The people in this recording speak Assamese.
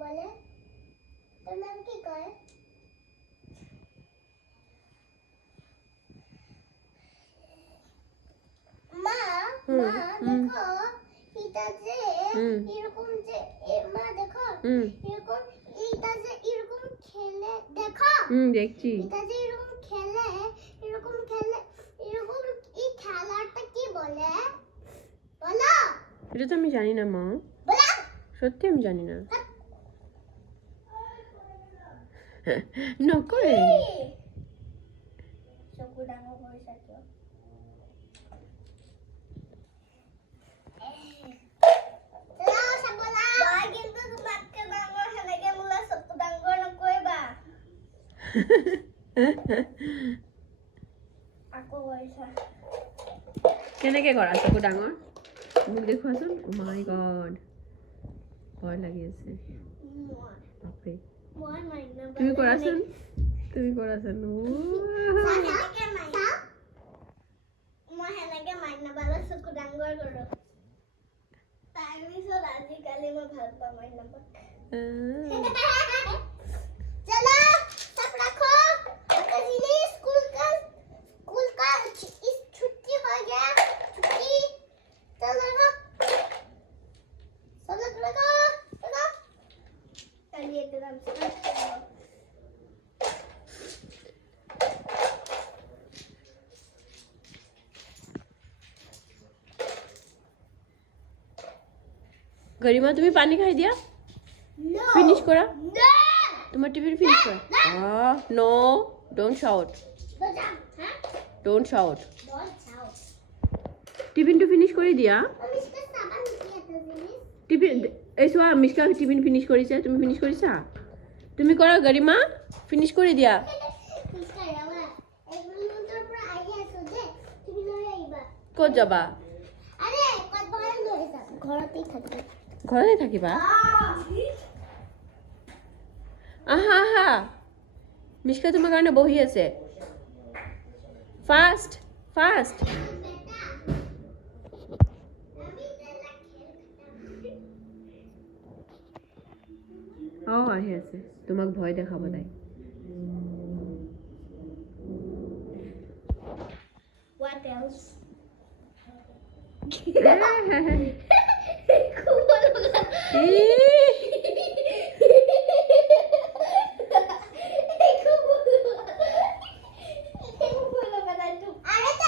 বলে তোর নাম কি কয় মা মা দেখো এটা যে এরকম যে মা দেখো এরকম এটা যে এরকম খেলে দেখো দেখছি এটা যে এরকম খেলে এরকম এই খেলাটা কি বলে বলো এটা তো আমি জানি না মা বলো সত্যি আমি জানি না নকরে চকু ডাঙর করে সাথে কেনেকে কৰা চকু ডাঙৰ মোক দেখুৱাচোন ও মাই গড ভয় লাগি আছে বাপৰে তুমি কৰাচোন মই হেনেকে মাইনা বালা চকু ডাঙৰ কৰো তাৰপিছত আজিকালি মই ভাল পাওঁ মাইনা चलो सब रखो कजीली स्कूल का इस छुट्टी हो गया छुट्टी चलो रखो सब लोग रखो चलो चलिए एकदम गरिमा তুমি পানী খাই দিয়া ফিনিশ কৰা তোমার টিফিন ফিনিশ করা no don't shout tiffin to finish করে দিয়া টিফিন এই সোয়া মিশকা টিফিন ফিনিশ করিছে তুমি ফিনিশ করিছা তুমি করো গরিমা ফিনিশ করে দিয়া কত যাবা ঘৰতে থাকিবা আহা আহা মিশকা তোমাৰ কাৰণে বহি আছে ফাষ্ট আহি আছে তোমাক ভয় দেখাব তাই What else? Cool.